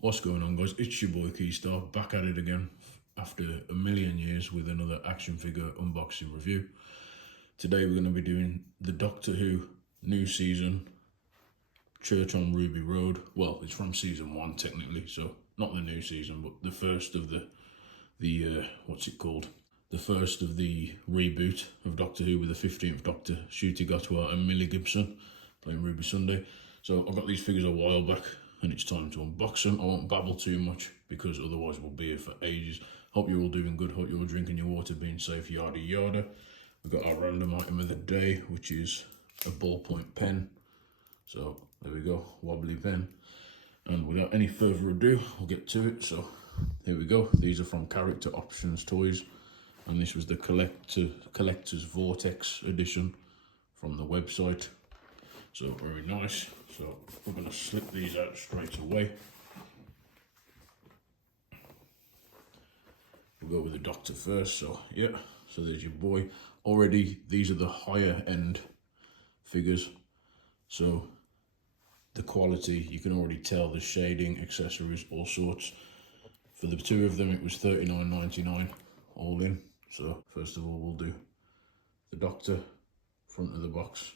What's going on, guys? It's your boy KeeStar, back at it again after a million years with another action figure unboxing review. Today we're going to be doing the Doctor Who new season, Church on Ruby Road. Well, it's from season 1 technically, so not the new season, but the first of the what's it called? The first of the reboot of Doctor Who with the 15th Doctor, Ncuti Gatwa and Millie Gibson playing Ruby Sunday. So I got these figures a while back and it's time to unbox them. I won't babble too much because otherwise we'll be here for ages. Hope you're all doing good, hope you're all drinking your water, being safe, yada yada. We've got our random item of the day, which is a ballpoint pen. So there we go, wobbly pen. And without any further ado, we'll get to it. So here we go. These are from Character Options Toys. And this was the Collector's Vortex edition from the website. So very nice. So we're going to slip these out straight away. We'll go with the Doctor first. So yeah, so there's your boy. Already these are the higher end figures. So the quality, you can already tell the shading, accessories, all sorts. For the two of them it was $39.99 all in. So first of all we'll do the Doctor, front of the box.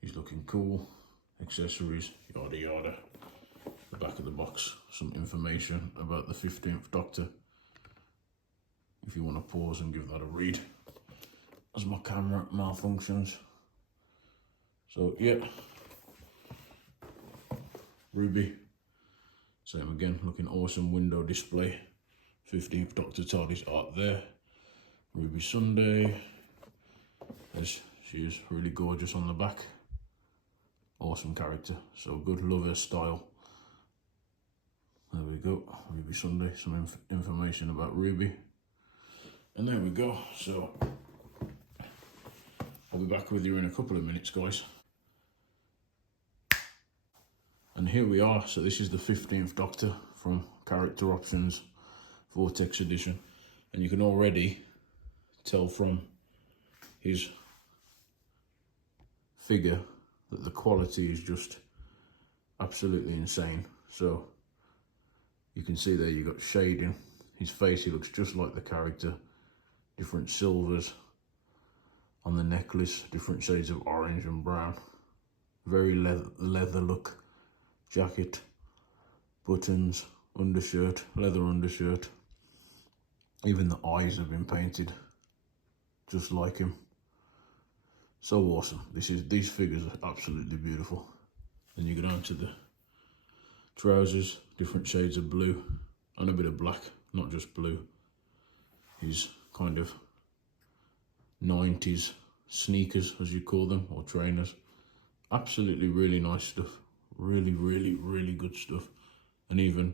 He's looking cool. Accessories, yada yada. The back of the box, some information about the 15th Doctor. If you want to pause and give that a read, as my camera malfunctions. So yeah, Ruby, same again, looking awesome. Window display, 15th Doctor Tardis art there. Ruby Sunday, as she is really gorgeous on the back. Awesome character, so good, love her style. There we go, Ruby Sunday, some information about Ruby. And there we go, so I'll be back with you in a couple of minutes, guys. And here we are, so this is the 15th Doctor from Character Options Vortex edition. And you can already tell from his figure that the quality is just absolutely insane. So you can see there you got shading. His face, he looks just like the character. Different silvers on the necklace, different shades of orange and brown. Very leather look. Jacket, buttons, undershirt, leather undershirt. Even the eyes have been painted just like him. So awesome. These figures are absolutely beautiful. Then you go down to the trousers, different shades of blue and a bit of black, not just blue. His kind of 90s sneakers, as you call them, or trainers. Absolutely really nice stuff. Really good stuff. And even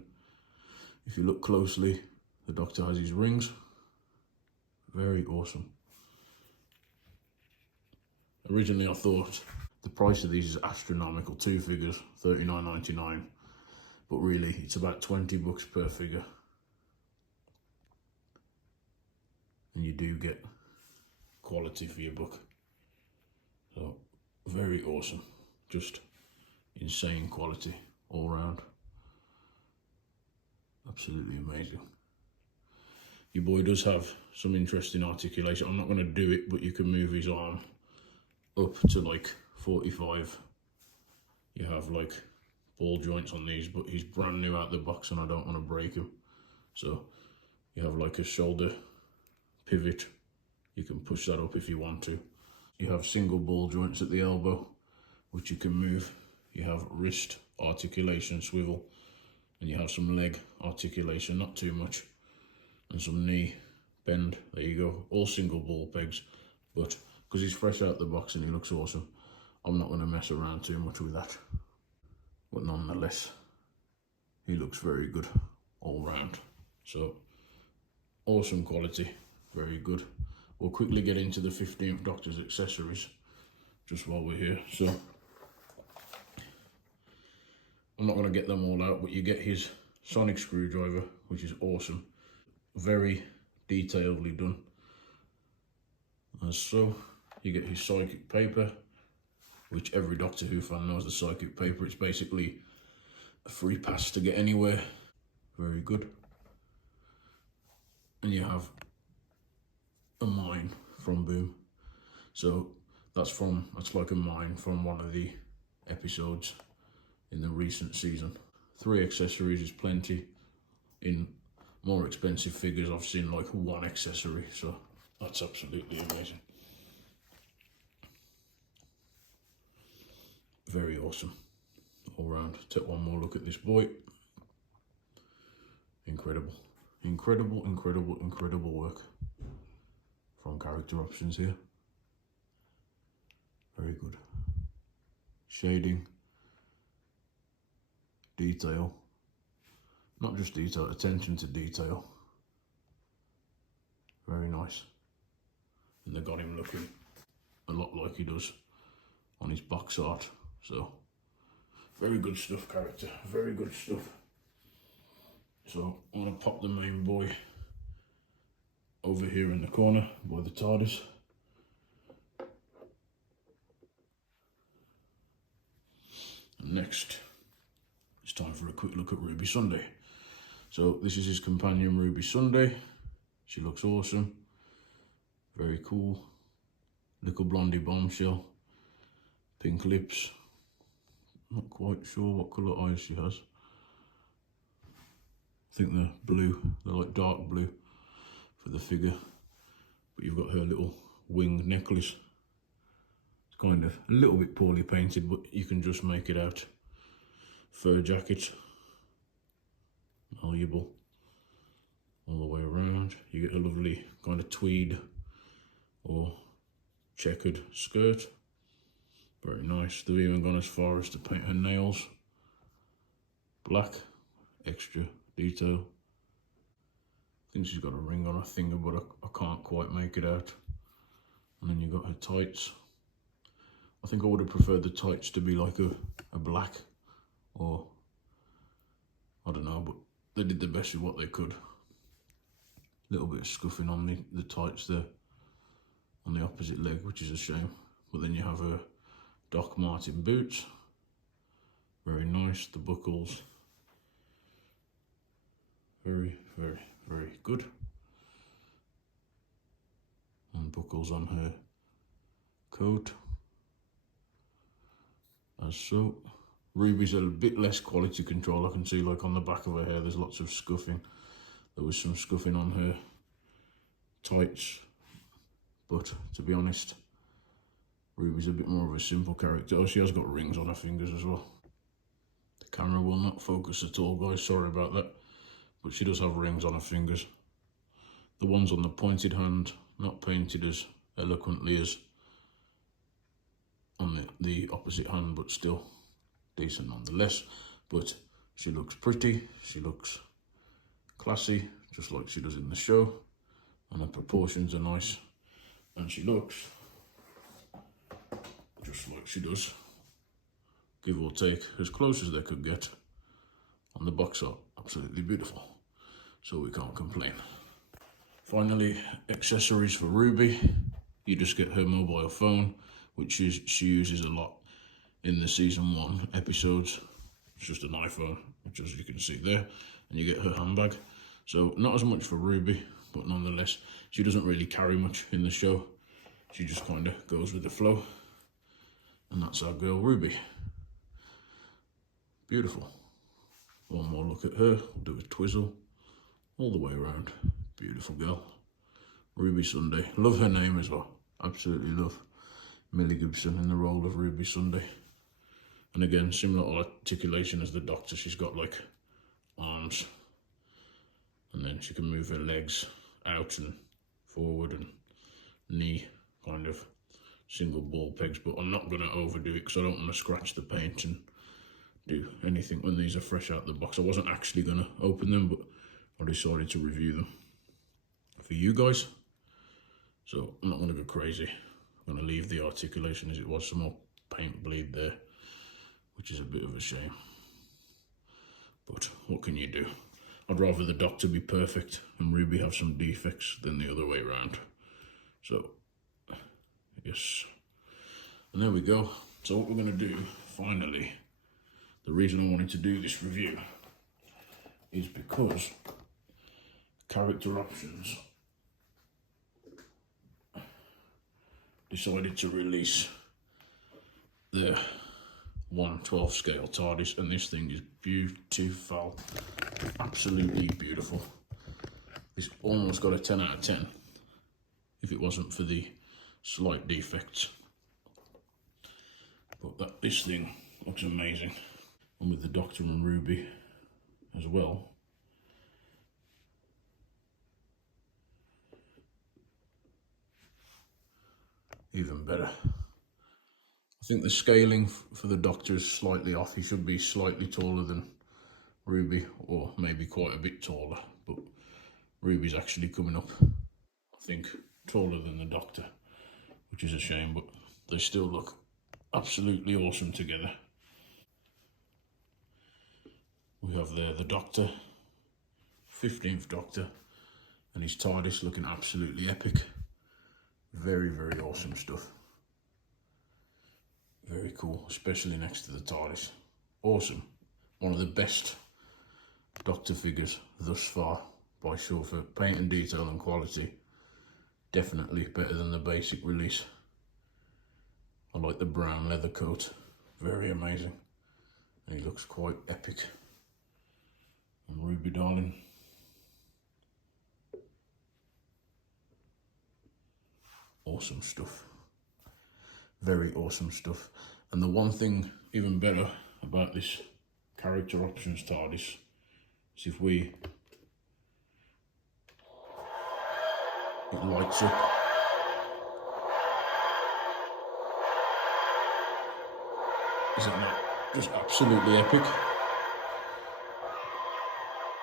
if you look closely, the Doctor has his rings. Very awesome. Originally I thought the price of these is astronomical, 2 figures, $39.99, but really it's about 20 bucks per figure. And you do get quality for your buck. So very awesome, just insane quality all round. Absolutely amazing. Your boy does have some interesting articulation. I'm not going to do it, but you can move his arm up to like 45. You have like ball joints on these, but he's brand new out the box and I don't want to break him. So you have like a shoulder pivot. You can push that up if you want to. You have single ball joints at the elbow, which you can move. You have wrist articulation, swivel, and you have some leg articulation, not too much, and some knee bend. There you go, all single ball pegs, but because he's fresh out the box and he looks awesome, I'm not going to mess around too much with that. But nonetheless, he looks very good all round. So awesome quality, very good. We'll quickly get into the 15th Doctor's accessories just while we're here. So I'm not going to get them all out, but you get his sonic screwdriver, which is awesome. Very detailedly done. As so, you get his psychic paper, which every Doctor Who fan knows the psychic paper. It's basically a free pass to get anywhere. Very good. And you have a mine from Boom. So that's like a mine from one of the episodes in the recent season. 3 accessories is plenty. In more expensive figures, I've seen like 1 accessory, so that's absolutely amazing. Very awesome all round. Take one more look at this boy. Incredible, incredible, incredible, incredible work from character options here. Very good. Shading, detail, not just detail, attention to detail. Very nice. And they got him looking a lot like he does on his box art. So, very good stuff, character. Very good stuff. So, I'm going to pop the main boy over here in the corner by the TARDIS. And next, it's time for a quick look at Ruby Sunday. So, this is his companion, Ruby Sunday. She looks awesome. Very cool. Little blondie bombshell. Pink lips. Not quite sure what colour eyes she has. I think they're blue. They're like dark blue for the figure. But you've got her little winged necklace. It's kind of a little bit poorly painted, but you can just make it out. Fur jacket. Malleable. All the way around. You get a lovely kind of tweed or checkered skirt. Very nice. They've even gone as far as to paint her nails black. Extra detail. I think she's got a ring on her finger, but I can't quite make it out. And then you got her tights. I think I would have preferred the tights to be like a black, or I don't know, but they did the best with what they could. Little bit of scuffing on the tights there on the opposite leg, which is a shame. But then you have her Doc Martin boots. Very nice. The buckles. Very, very, very good. And buckles on her coat. As so. Ruby's a bit less quality control. I can see, like, on the back of her hair there's lots of scuffing. There was some scuffing on her tights. But to be honest, Ruby's a bit more of a simple character. Oh, she has got rings on her fingers as well. The camera will not focus at all, guys. Sorry about that. But she does have rings on her fingers. The ones on the pointed hand, not painted as eloquently as on the opposite hand, but still decent nonetheless. But she looks pretty. She looks classy, just like she does in the show. And her proportions are nice. And she looks just like she does, give or take, as close as they could get on the box art. Absolutely beautiful, so we can't complain. Finally, accessories for Ruby. You just get her mobile phone, which she uses a lot in the season 1 episodes. It's just an iPhone, which, as you can see there, and you get her handbag. So not as much for Ruby, but nonetheless, she doesn't really carry much in the show. She just kind of goes with the flow. And that's our girl Ruby. Beautiful. One more look at her. We'll do a twizzle all the way around. Beautiful girl. Ruby Sunday. Love her name as well. Absolutely love Millie Gibson in the role of Ruby Sunday. And again, similar articulation as the Doctor. She's got like arms. And then she can move her legs out and forward, and knee kind of single ball pegs, but I'm not going to overdo it because I don't want to scratch the paint and do anything when these are fresh out the box. I wasn't actually going to open them, but I decided to review them for you guys. So I'm not going to go crazy. I'm going to leave the articulation as it was. Some more paint bleed there, which is a bit of a shame. But what can you do? I'd rather the Doctor be perfect and Ruby have some defects than the other way around. So yes, and there we go. So what we're going to do finally, the reason I wanted to do this review is because Character Options decided to release their 1/12 scale TARDIS, and this thing is beautiful, absolutely beautiful. It's almost got a 10 out of 10 if it wasn't for the slight defects. But this thing looks amazing, and with the Doctor and Ruby as well. Even better. I think the scaling for the Doctor is slightly off. He should be slightly taller than Ruby, or maybe quite a bit taller, but Ruby's actually coming up, I think, taller than the Doctor, which is a shame, but they still look absolutely awesome together. We have there the Doctor, 15th Doctor, and his TARDIS looking absolutely epic. Very, very awesome stuff. Very cool, especially next to the TARDIS. Awesome. One of the best Doctor figures thus far, by sure, for paint and detail and quality. Definitely better than the basic release. I like the brown leather coat. Very amazing. And he looks quite epic. And Ruby darling. Awesome stuff. Very awesome stuff. And the one thing even better about this Character Options TARDIS is if it lights up. Isn't that just absolutely epic?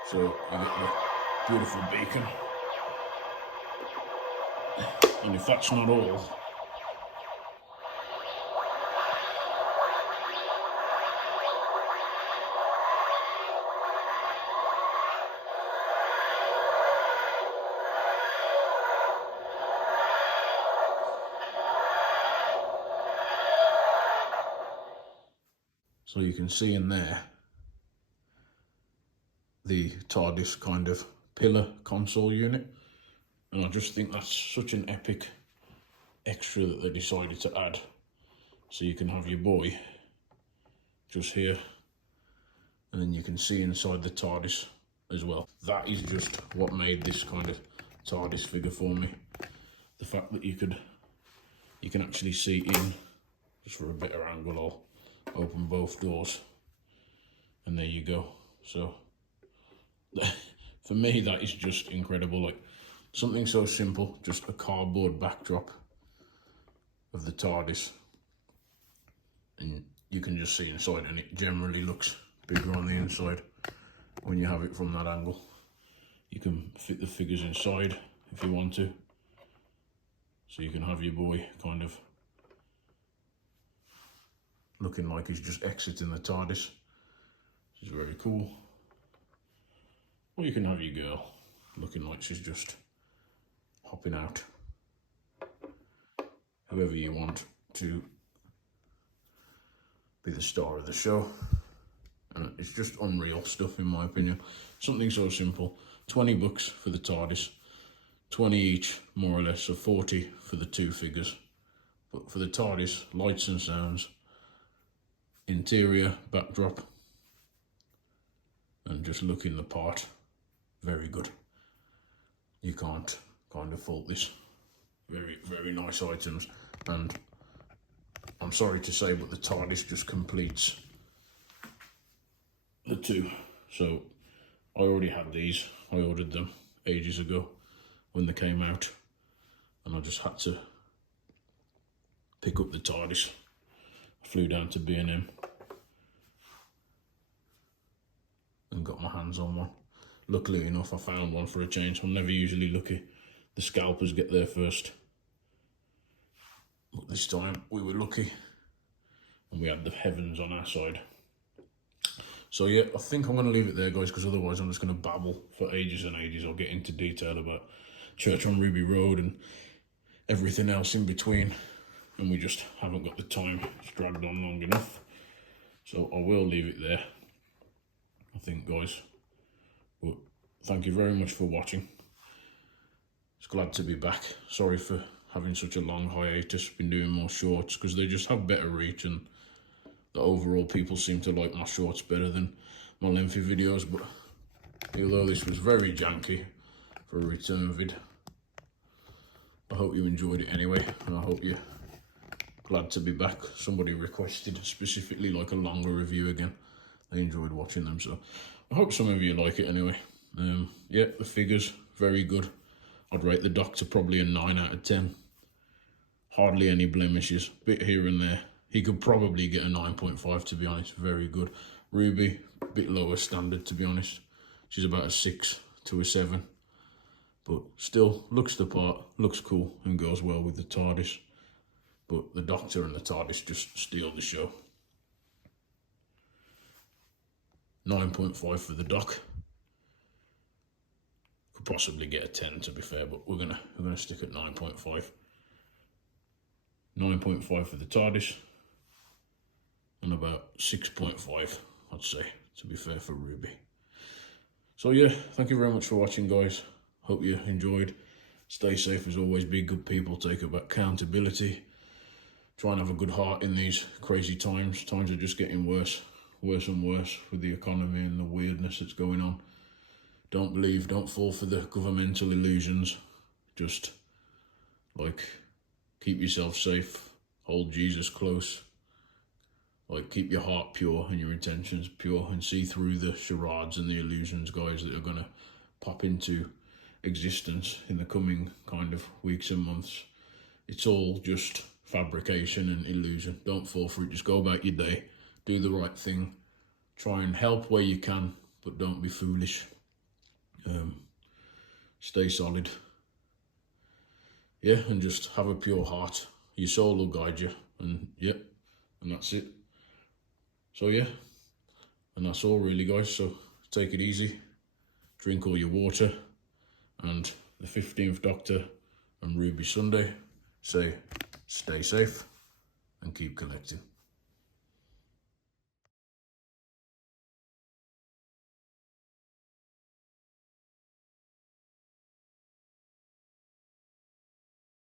So you get the beautiful beacon. And if that's not all, so you can see in there the TARDIS kind of pillar console unit, and I just think that's such an epic extra that they decided to add. So you can have your boy just here, and then you can see inside the TARDIS as well. That is just what made this kind of TARDIS figure for me. The fact that you can actually see in, just for a better angle, I'll open both doors, and there you go. So for me, that is just incredible. Like, something so simple, just a cardboard backdrop of the TARDIS, and you can just see inside, and it generally looks bigger on the inside when you have it from that angle. You can fit the figures inside if you want to, so you can have your boy kind of looking like he's just exiting the TARDIS, which is very cool. Or you can have your girl looking like she's just hopping out. Whoever you want to be the star of the show. And it's just unreal stuff, in my opinion. Something so simple. 20 bucks for the TARDIS. 20 each, more or less, so 40 for the two figures. But for the TARDIS, lights and sounds, interior, backdrop, and just looking the part, very good. You can't kind of fault this. Very, very nice items. And I'm sorry to say, but the TARDIS just completes the two. So I already had these. I ordered them ages ago when they came out, and I just had to pick up the TARDIS. I flew down to B&M and got my hands on one. Luckily enough, I found one for a change. I'm never usually lucky. The scalpers get there first. But this time we were lucky, and we had the heavens on our side. So yeah, I think I'm going to leave it there, guys, because otherwise I'm just going to babble for ages and ages. I'll get into detail about Church on Ruby Road and everything else in between, and we just haven't got the time. It's dragged on long enough. So So I will leave it there, I think, guys. But thank you very much for watching. It's glad to be back. Sorry for having such a long hiatus. Been doing more shorts because they just have better reach, and the overall people seem to like my shorts better than my lengthy videos. But although this was very janky for a return vid, I hope you enjoyed it anyway, and I hope you're glad to be back. Somebody requested specifically like a longer review again. They enjoyed watching them, so I hope some of you like it anyway. Yeah, the figures, very good. I'd rate the Doctor probably a 9 out of 10. Hardly any blemishes, bit here and there. He could probably get a 9.5, to be honest. Very good. Ruby, bit lower standard, to be honest. She's about a 6 to a 7. But still, looks the part, looks cool, and goes well with the TARDIS. But the Doctor and the TARDIS just steal the show. 9.5 for the Doc. Could possibly get a 10, to be fair, but we're gonna stick at 9.5. 9.5 for the TARDIS, and about 6.5, I'd say, to be fair, for Ruby. So yeah, thank you very much for watching, guys. Hope you enjoyed. Stay safe as always, be good people, take accountability. Try and have a good heart in these crazy times. Times are just getting worse and worse with the economy and the weirdness that's going on. Don't fall for the governmental illusions. Just, like, keep yourself safe, hold Jesus close. Like, keep your heart pure and your intentions pure, and see through the charades and the illusions, guys, that are going to pop into existence in the coming kind of weeks and months. It's all just fabrication and illusion. Don't fall for it. Just go about your day, do the right thing, try and help where you can, but don't be foolish. Stay solid. Yeah, and just have a pure heart. Your soul will guide you, and yeah, and that's it. So yeah, and that's all really, guys. So take it easy, drink all your water, and the 15th Doctor and Ruby Sunday say stay safe and keep collecting.